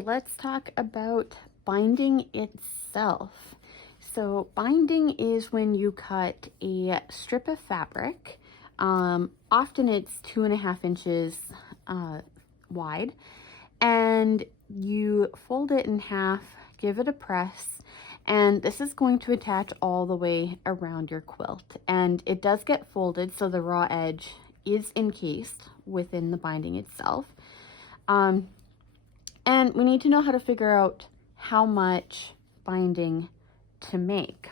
Okay, let's talk about binding itself. So binding is when you cut a strip of fabric. Often it's 2.5 inches wide, and you fold it in half, give it a press, and this is going to attach all the way around your quilt. And it does get folded, so the raw edge is encased within the binding itself. And we need to know how to figure out how much binding to make.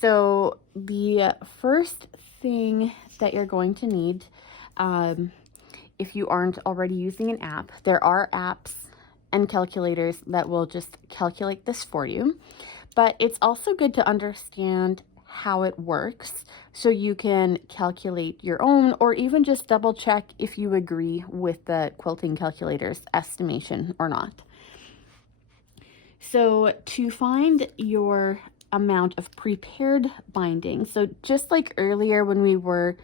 So the first thing that you're going to need, if you aren't already using an app, there are apps and calculators that will just calculate this for you. But it's also good to understand how it works so you can calculate your own, or even just double check if you agree with the quilting calculator's estimation or not. So to find your amount of prepared binding, so just like earlier when we were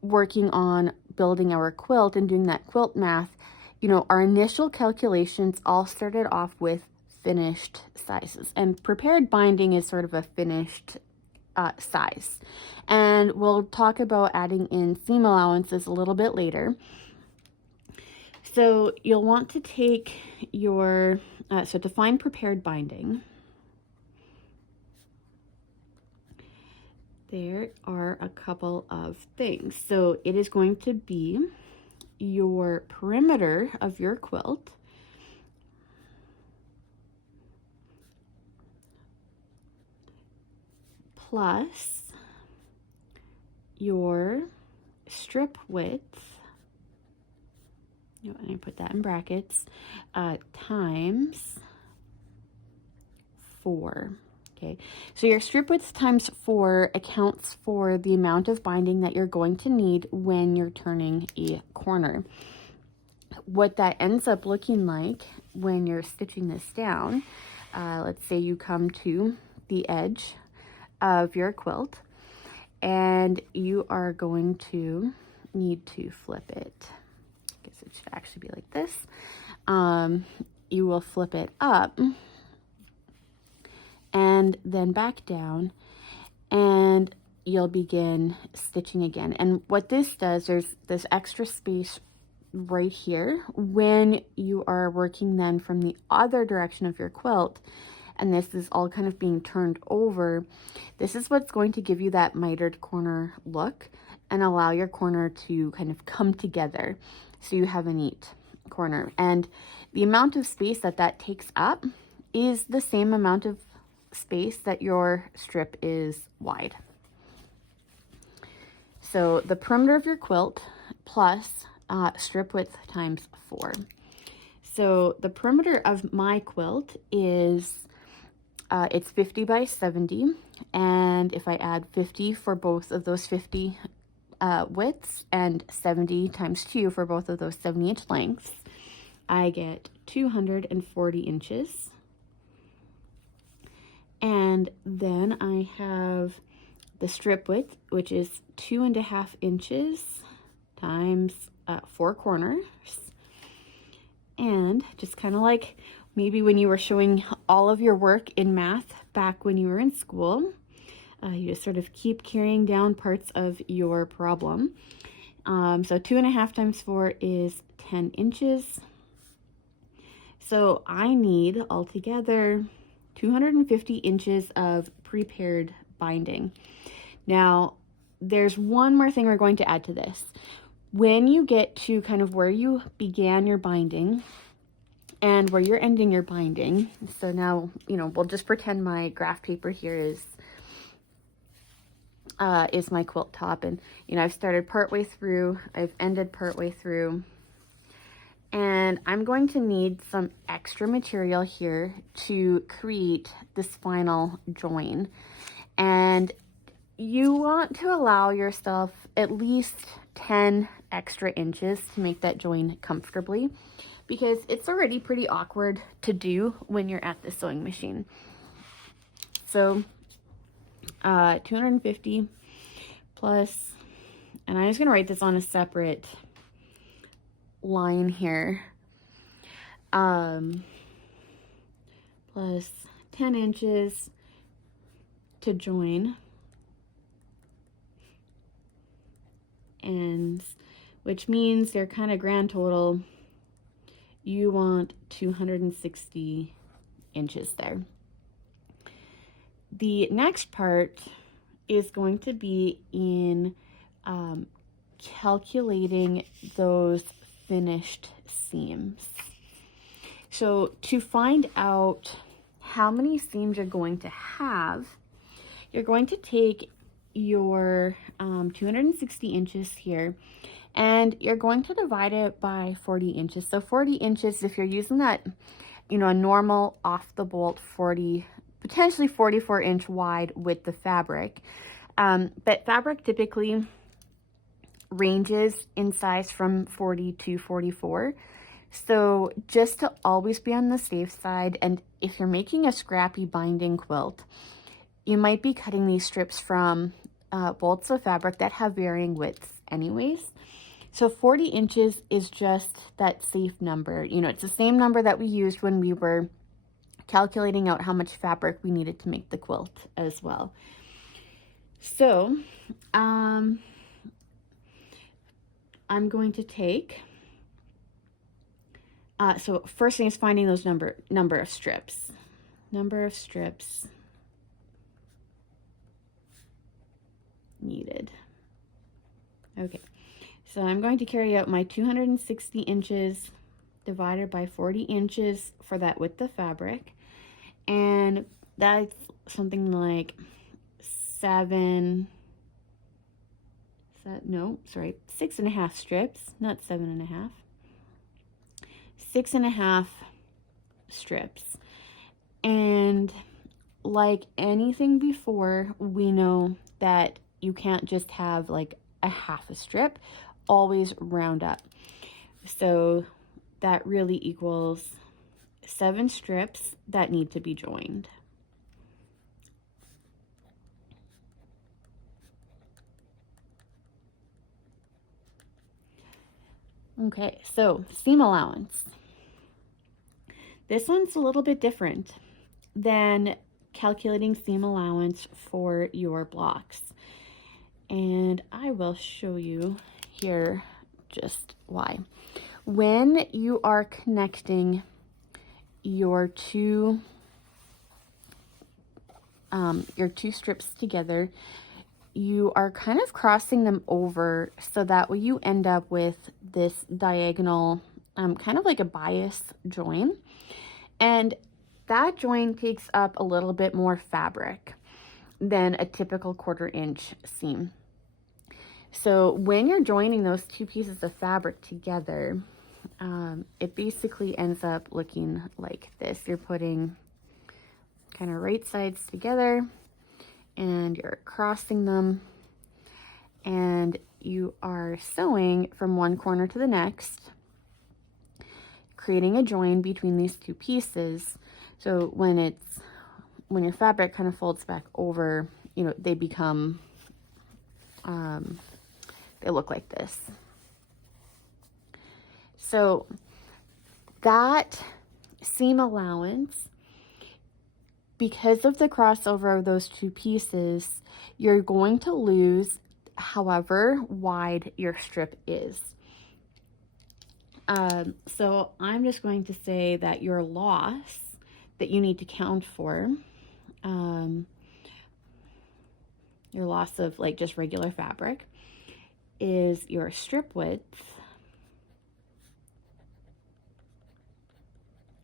working on building our quilt and doing that quilt math, you know, our initial calculations all started off with finished sizes, and prepared binding is sort of a finished size. And we'll talk about adding in seam allowances a little bit later. So you'll want to take your, so to find prepared binding, there are a couple of things. So it is going to be your perimeter of your quilt, plus your strip width, and I put that in brackets, times 4. Okay, so your strip width times 4 accounts for the amount of binding that you're going to need when you're turning a corner. What that ends up looking like when you're stitching this down, let's say you come to the edge of your quilt and you are going to need to flip it. I guess it should actually be like this. You will flip it up and then back down, and you'll begin stitching again. And what this does, there's this extra space right here when you are working then from the other direction of your quilt, and this is all kind of being turned over. This is what's going to give you that mitered corner look and allow your corner to kind of come together so you have a neat corner. And the amount of space that that takes up is the same amount of space that your strip is wide. So the perimeter of your quilt plus strip width times 4. So the perimeter of my quilt is it's 50 by 70, and if I add 50 for both of those 50 widths and 70 times 2 for both of those 70-inch lengths, I get 240 inches. And then I have the strip width, which is 2.5 inches times 4 corners. And just kind of like maybe when you were showing all of your work in math back when you were in school, you just sort of keep carrying down parts of your problem. So 2.5 times 4 is 10 inches. So I need altogether 250 inches of prepared binding. Now, there's one more thing we're going to add to this. When you get to kind of where you began your binding and where you're ending your binding, so now, you know, we'll just pretend my graph paper here is my quilt top, and, you know, I've started partway through, I've ended partway through, and I'm going to need some extra material here to create this final join. And you want to allow yourself at least 10 extra inches to make that join comfortably, because it's already pretty awkward to do when you're at the sewing machine. So 250 plus, and I'm just going to write this on a separate line here. plus 10 inches to join ends, which means your kind of grand total, you want 260 inches there. The next part is going to be in calculating those finished seams. So to find out how many seams you're going to have, you're going to take your 260 inches here, and you're going to divide it by 40 inches. So 40 inches, if you're using that, a normal off the bolt 40, potentially 44-inch wide with the fabric. But fabric typically ranges in size from 40 to 44. So just to always be on the safe side, and if you're making a scrappy binding quilt, you might be cutting these strips from bolts of fabric that have varying widths anyways. So 40 inches is just that safe number. It's the same number that we used when we were calculating out how much fabric we needed to make the quilt as well. So I'm going to take, so first thing is finding those number of strips. Number of strips needed. Okay, so I'm going to carry out my 260 inches divided by 40 inches for that width of fabric, and that's something like 6.5 strips, not 7.5, 6.5 strips. And like anything before, we know that you can't just have like a half a strip, always round up. So that really equals 7 strips that need to be joined. Okay, so seam allowance. This one's a little bit different than calculating seam allowance for your blocks. And I will show you here just why. When you are connecting your two strips together, you are kind of crossing them over, so that way you end up with this diagonal, kind of like a bias join. And that join takes up a little bit more fabric than a typical 1/4 inch seam. So when you're joining those two pieces of fabric together, it basically ends up looking like this. You're putting kind of right sides together, and you're crossing them, and you are sewing from one corner to the next, creating a join between these two pieces. So when your fabric kind of folds back over, they become, they look like this. So that seam allowance, because of the crossover of those two pieces, you're going to lose however wide your strip is. So I'm just going to say that your loss that you need to count for, your loss of like just regular fabric, is your strip width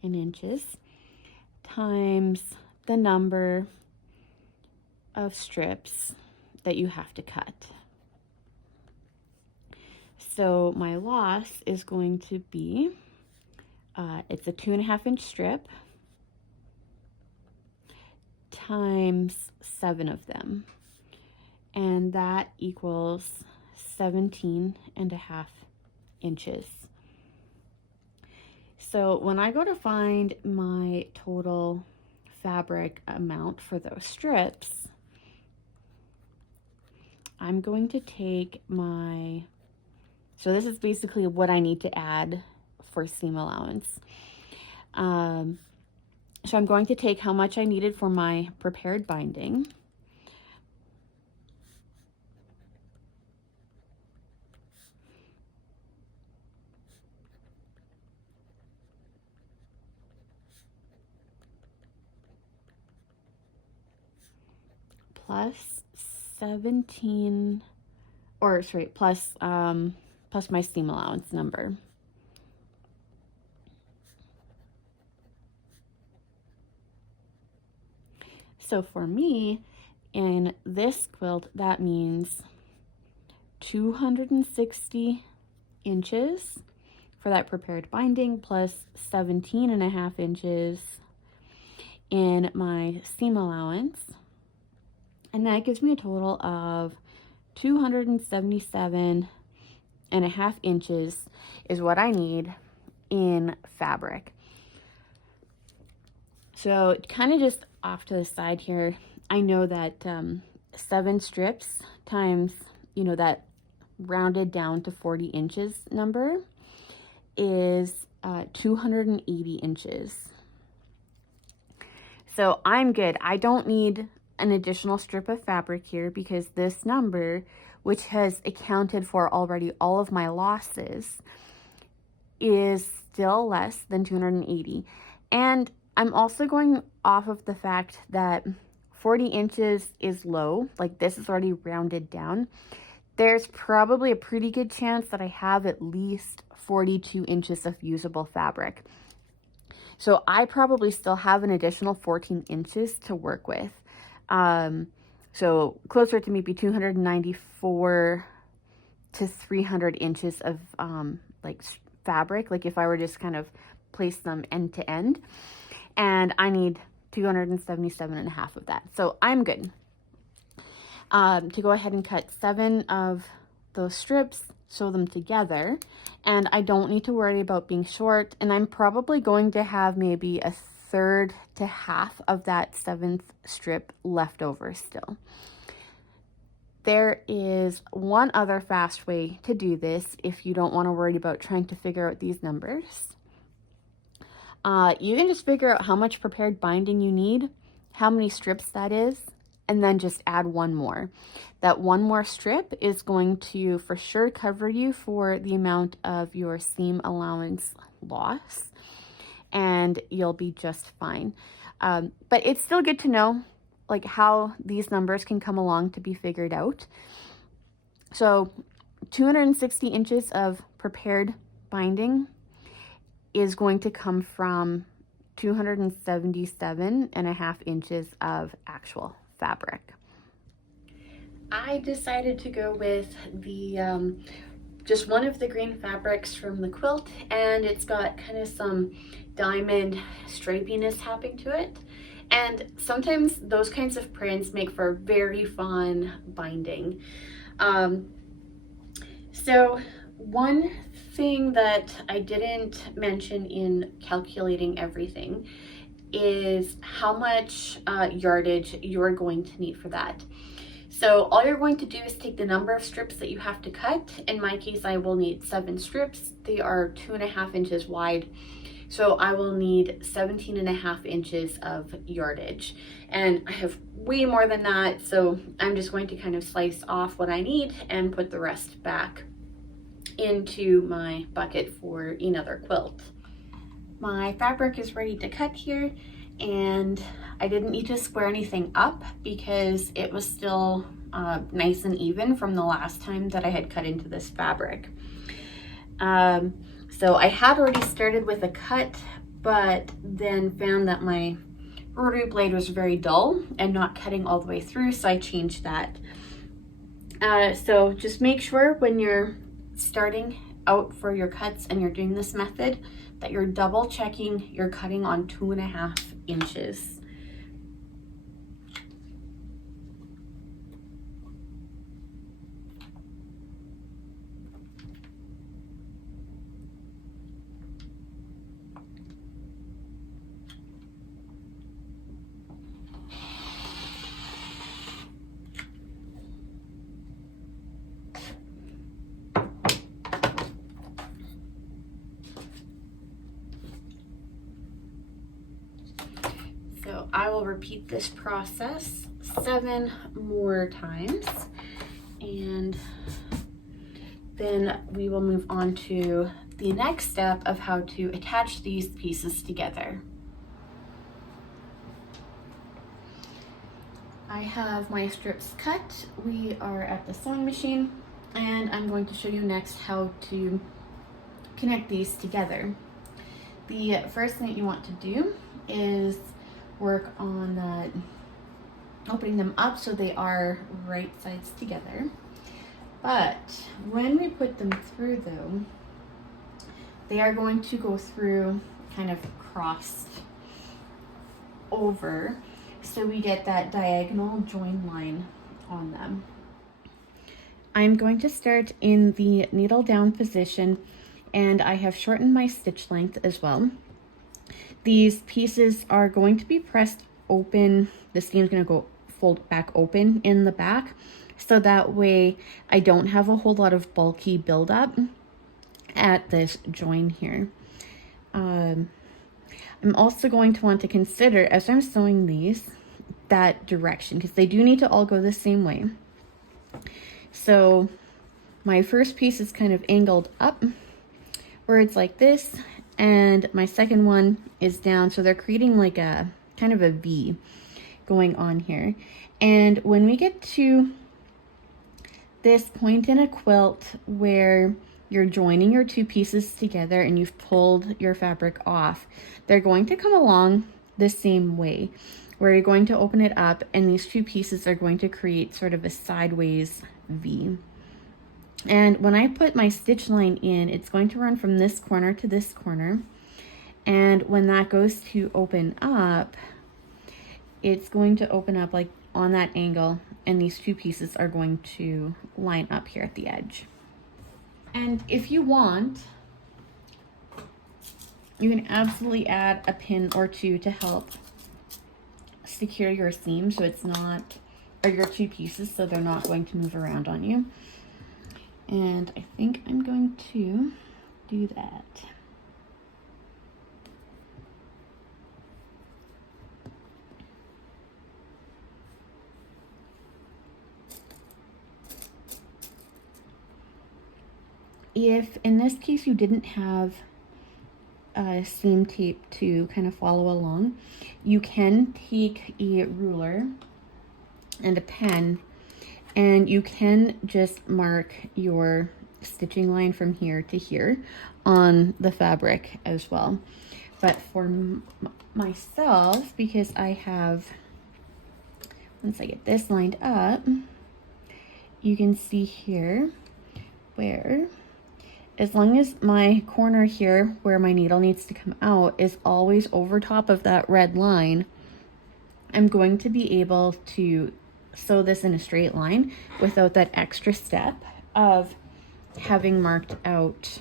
in inches times the number of strips that you have to cut. So my loss is going to be, it's a 2.5 inch strip times 7 of them. And that equals 17.5 inches. So when I go to find my total fabric amount for those strips, I'm going to take my, so this is basically what I need to add for seam allowance. So I'm going to take how much I needed for my prepared binding. Plus 17, or sorry, plus my seam allowance number. So for me, in this quilt, that means 260 inches for that prepared binding, plus 17.5 inches in my seam allowance. And that gives me a total of 277.5 inches is what I need in fabric. So kind of just off to the side here, I know that 7 strips times, you know, that rounded down to 40 inches number is 280 inches. So I'm good. I don't need an additional strip of fabric here because this number, which has accounted for already all of my losses, is still less than 280. And I'm also going off of the fact that 40 inches is low, like this is already rounded down. There's probably a pretty good chance that I have at least 42 inches of usable fabric. So I probably still have an additional 14 inches to work with. So closer to maybe 294 to 300 inches of like fabric, like if I were just kind of place them end to end. And I need 277.5 of that. So I'm good. To go ahead and cut 7 of those strips, sew them together, and I don't need to worry about being short, and I'm probably going to have maybe a third to half of that 7th strip left over still. There is one other fast way to do this if you don't want to worry about trying to figure out these numbers. You can just figure out how much prepared binding you need, how many strips that is, and then just add one more. That one more strip is going to for sure cover you for the amount of your seam allowance loss, and you'll be just fine. But it's still good to know like how these numbers can come along to be figured out. So 260 inches of prepared binding is going to come from 277.5 inches of actual fabric. I decided to go with the just one of the green fabrics from the quilt, and it's got kind of some diamond stripiness happening to it. And sometimes those kinds of prints make for very fun binding. So one thing that I didn't mention in calculating everything is how much yardage you're going to need for that. So all you're going to do is take the number of strips that you have to cut. In my case, I will need 7 strips. They are 2.5 inches wide. So I will need 17.5 inches of yardage. And I have way more than that. So I'm just going to kind of slice off what I need and put the rest back into my bucket for another quilt. My fabric is ready to cut here, and I didn't need to square anything up because it was still nice and even from the last time that I had cut into this fabric. So I had already started with a cut, but then found that my rotary blade was very dull and not cutting all the way through, so I changed that. So just make sure when you're starting out for your cuts and you're doing this method that you're double checking you're cutting on 2.5 inches. will repeat this process 7 more times, and then we will move on to the next step of how to attach these pieces together. I have my strips cut. We are at the sewing machine, and I'm going to show you next how to connect these together. The first thing that you want to do is work on opening them up so they are right sides together. But when we put them through though, they are going to go through kind of crossed over, so we get that diagonal join line on them. I'm going to start in the needle down position, and I have shortened my stitch length as well. These pieces are going to be pressed open. The seam is going to go fold back open in the back, so that way I don't have a whole lot of bulky buildup at this join here. I'm also going to want to consider, as I'm sewing these, that direction, because they do need to all go the same way. So my first piece is kind of angled up where it's like this, and my second one is down, so they're creating like a kind of a V going on here. And when we get to this point in a quilt where you're joining your two pieces together and you've pulled your fabric off, they're going to come along the same way, where you're going to open it up and these two pieces are going to create sort of a sideways V. And when I put my stitch line in, it's going to run from this corner to this corner. And when that goes to open up, it's going to open up like on that angle, and these two pieces are going to line up here at the edge. And if you want, you can absolutely add a pin or two to help secure your seam so it's not, or your two pieces, so they're not going to move around on you. And I think I'm going to do that. If in this case you didn't have seam tape to kind of follow along, you can take a ruler and a pen, and you can just mark your stitching line from here to here on the fabric as well. But for myself, because I have, once I get this lined up, you can see here where, as long as my corner here where my needle needs to come out is always over top of that red line, I'm going to be able to sew this in a straight line without that extra step of having marked out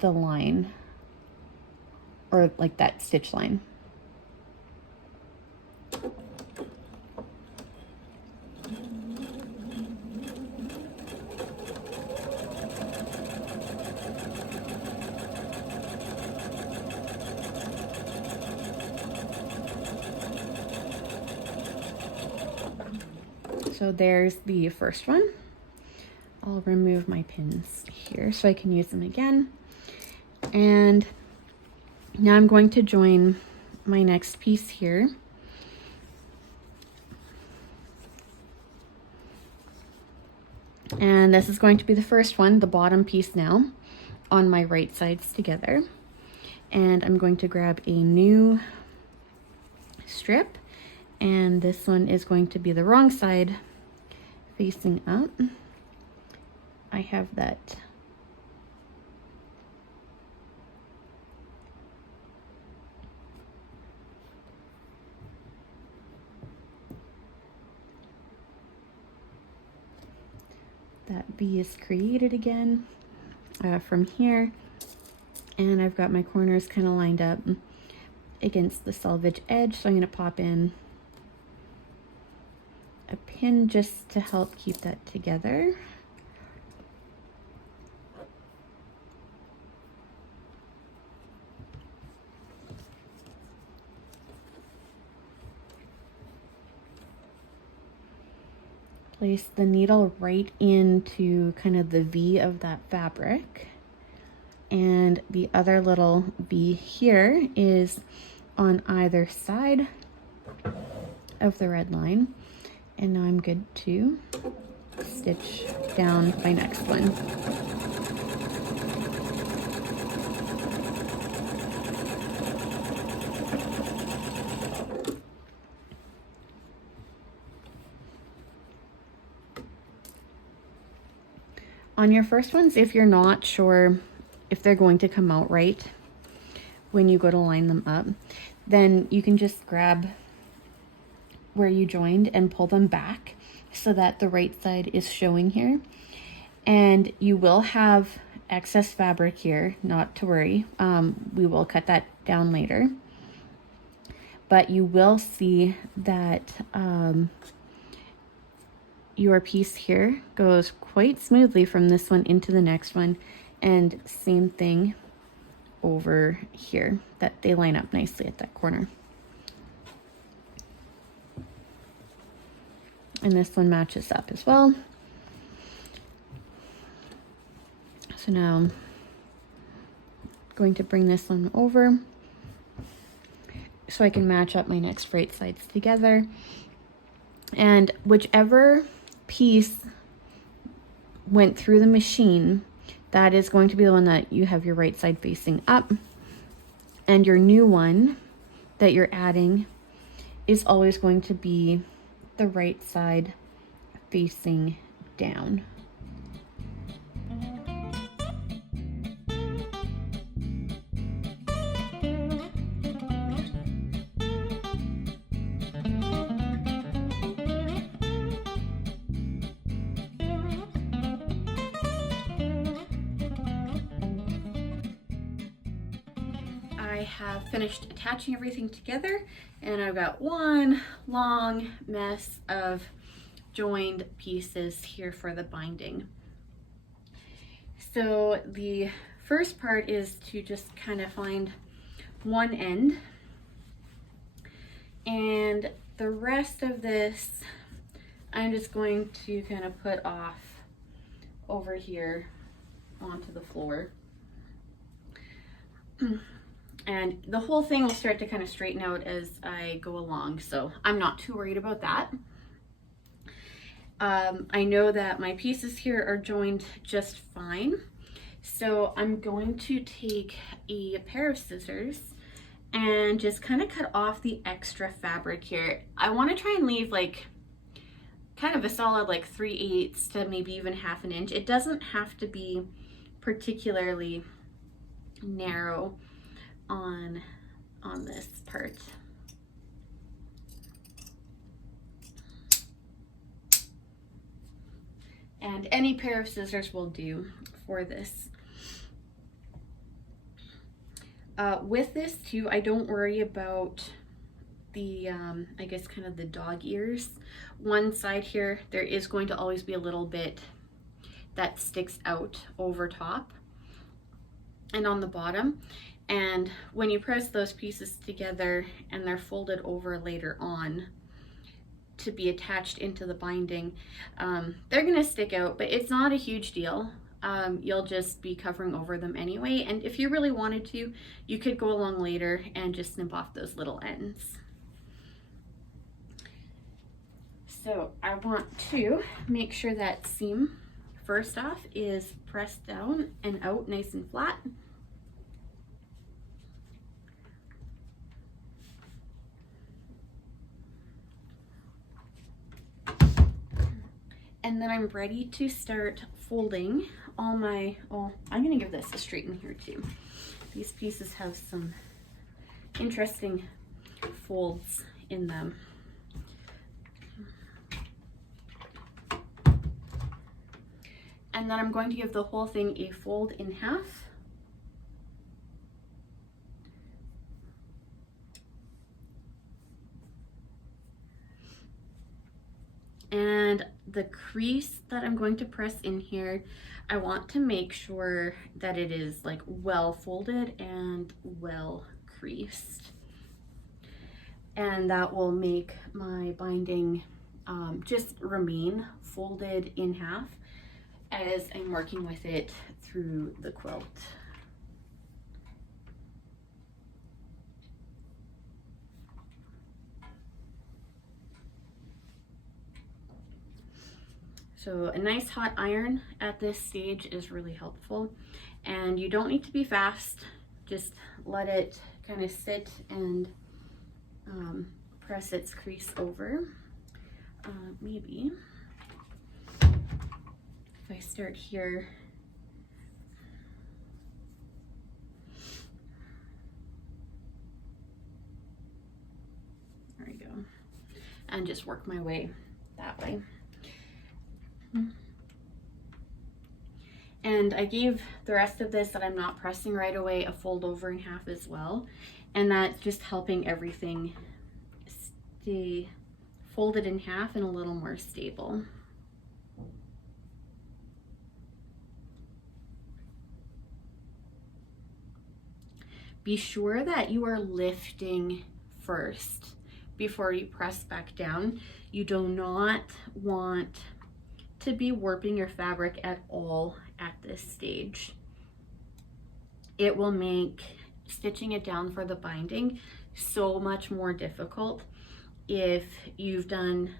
the line, or like that stitch line. So there's the first one. I'll remove my pins here so I can use them again. And now I'm going to join my next piece here. And this is going to be the first one, the bottom piece now, on my right sides together. And I'm going to grab a new strip, and this one is going to be the wrong side facing up. I have that V is created again from here, and I've got my corners kind of lined up against the selvage edge, so I'm going to pop in a pin just to help keep that together. place the needle right into kind of the V of that fabric. And the other little V here is on either side of the red line. And now I'm good to stitch down my next one. On your first ones, if you're not sure if they're going to come out right when you go to line them up, then you can just grab where you joined and pull them back so that the right side is showing here. And you will have excess fabric here, not to worry. We will cut that down later. But you will see that your piece here goes quite smoothly from this one into the next one, and same thing over here, that they line up nicely at that corner. And this one matches up as well. So now I'm going to bring this one over so I can match up my next right sides together. And whichever piece went through the machine, that is going to be the one that you have your right side facing up. And your new one that you're adding is always going to be the right side facing down. I have finished attaching everything together, and I've got one long mess of joined pieces here for the binding. So the first part is to just kind of find one end, and the rest of this I'm just going to kind of put off over here onto the floor. And the whole thing will start to kind of straighten out as I go along, so I'm not too worried about that. I know that my pieces here are joined just fine, so I'm going to take a pair of scissors and just kind of cut off the extra fabric here. I want to try and leave like kind of a solid like 3/8 to maybe even 1/2 inch. It doesn't have to be particularly narrow on this part. And any pair of scissors will do for this. With this too, I don't worry about the I guess kind of the dog ears. One side here, there is going to always be a little bit that sticks out over top and on the bottom. And when you press those pieces together and they're folded over later on to be attached into the binding, they're gonna stick out, but it's not a huge deal. You'll just be covering over them anyway. And if you really wanted to, you could go along later and just snip off those little ends. So I want to make sure that seam, first off, is pressed down and out nice and flat. And then I'm ready to start folding all my, well, I'm gonna give this a straighten here too. These pieces have some interesting folds in them. And then I'm going to give the whole thing a fold in half. And the crease that I'm going to press in here, I want to make sure that it is like well folded and well creased. And that will make my binding just remain folded in half as I'm working with it through the quilt. So a nice hot iron at this stage is really helpful, and you don't need to be fast. Just let it kind of sit and press its crease over. Maybe if I start here, there we go, and just work my way that way. And I gave the rest of this that I'm not pressing right away a fold over in half as well, and that's just helping everything stay folded in half and a little more stable. Be sure that you are lifting first before you press back down. You do not want to be warping your fabric at all at this stage. It will make stitching it down for the binding so much more difficult if you've done,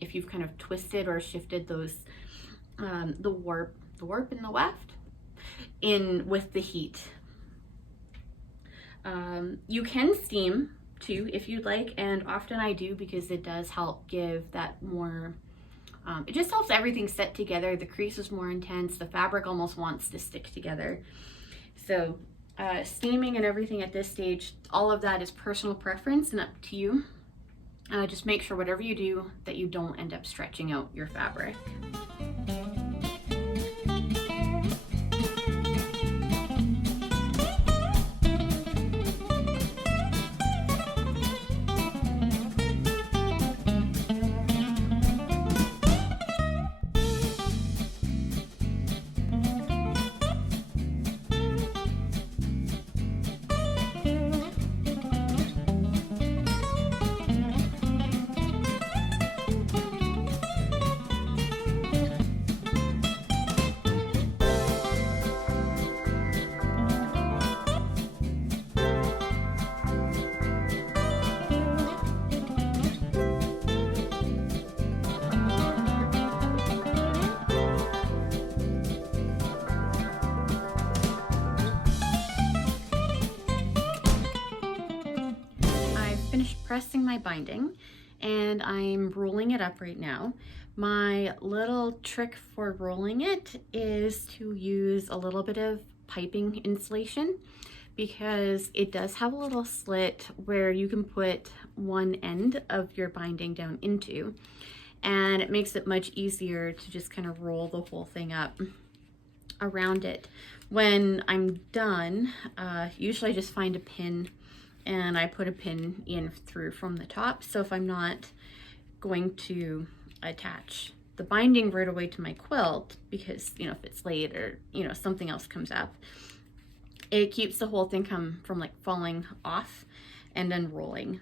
if you've kind of twisted or shifted those, the warp and the weft in with the heat. You can steam too if you'd like, and often I do because it does help give that more, it just helps everything set together. The crease is more intense, the fabric almost wants to stick together. So steaming and everything at this stage, all of that is personal preference and up to you. Just make sure whatever you do that you don't end up stretching out your fabric. Pressing my binding and I'm rolling it up right now. My little trick for rolling it is to use a little bit of piping insulation because it does have a little slit where you can put one end of your binding down into, and it makes it much easier to just kind of roll the whole thing up around it. When I'm done, usually I just find a pin and I put a pin in through from the top. So if I'm not going to attach the binding right away to my quilt, because, you know, if it's late or, you know, something else comes up, it keeps the whole thing from like falling off and unrolling.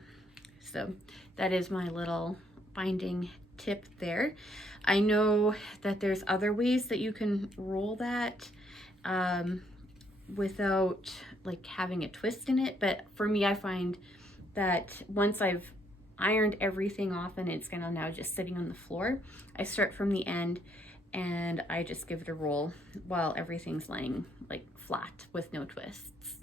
So that is my little binding tip there. I know that there's other ways that you can roll that without like having a twist in it, but for me, I find that once I've ironed everything off and it's kind of now just sitting on the floor, I start from the end and I just give it a roll while everything's laying like flat with no twists.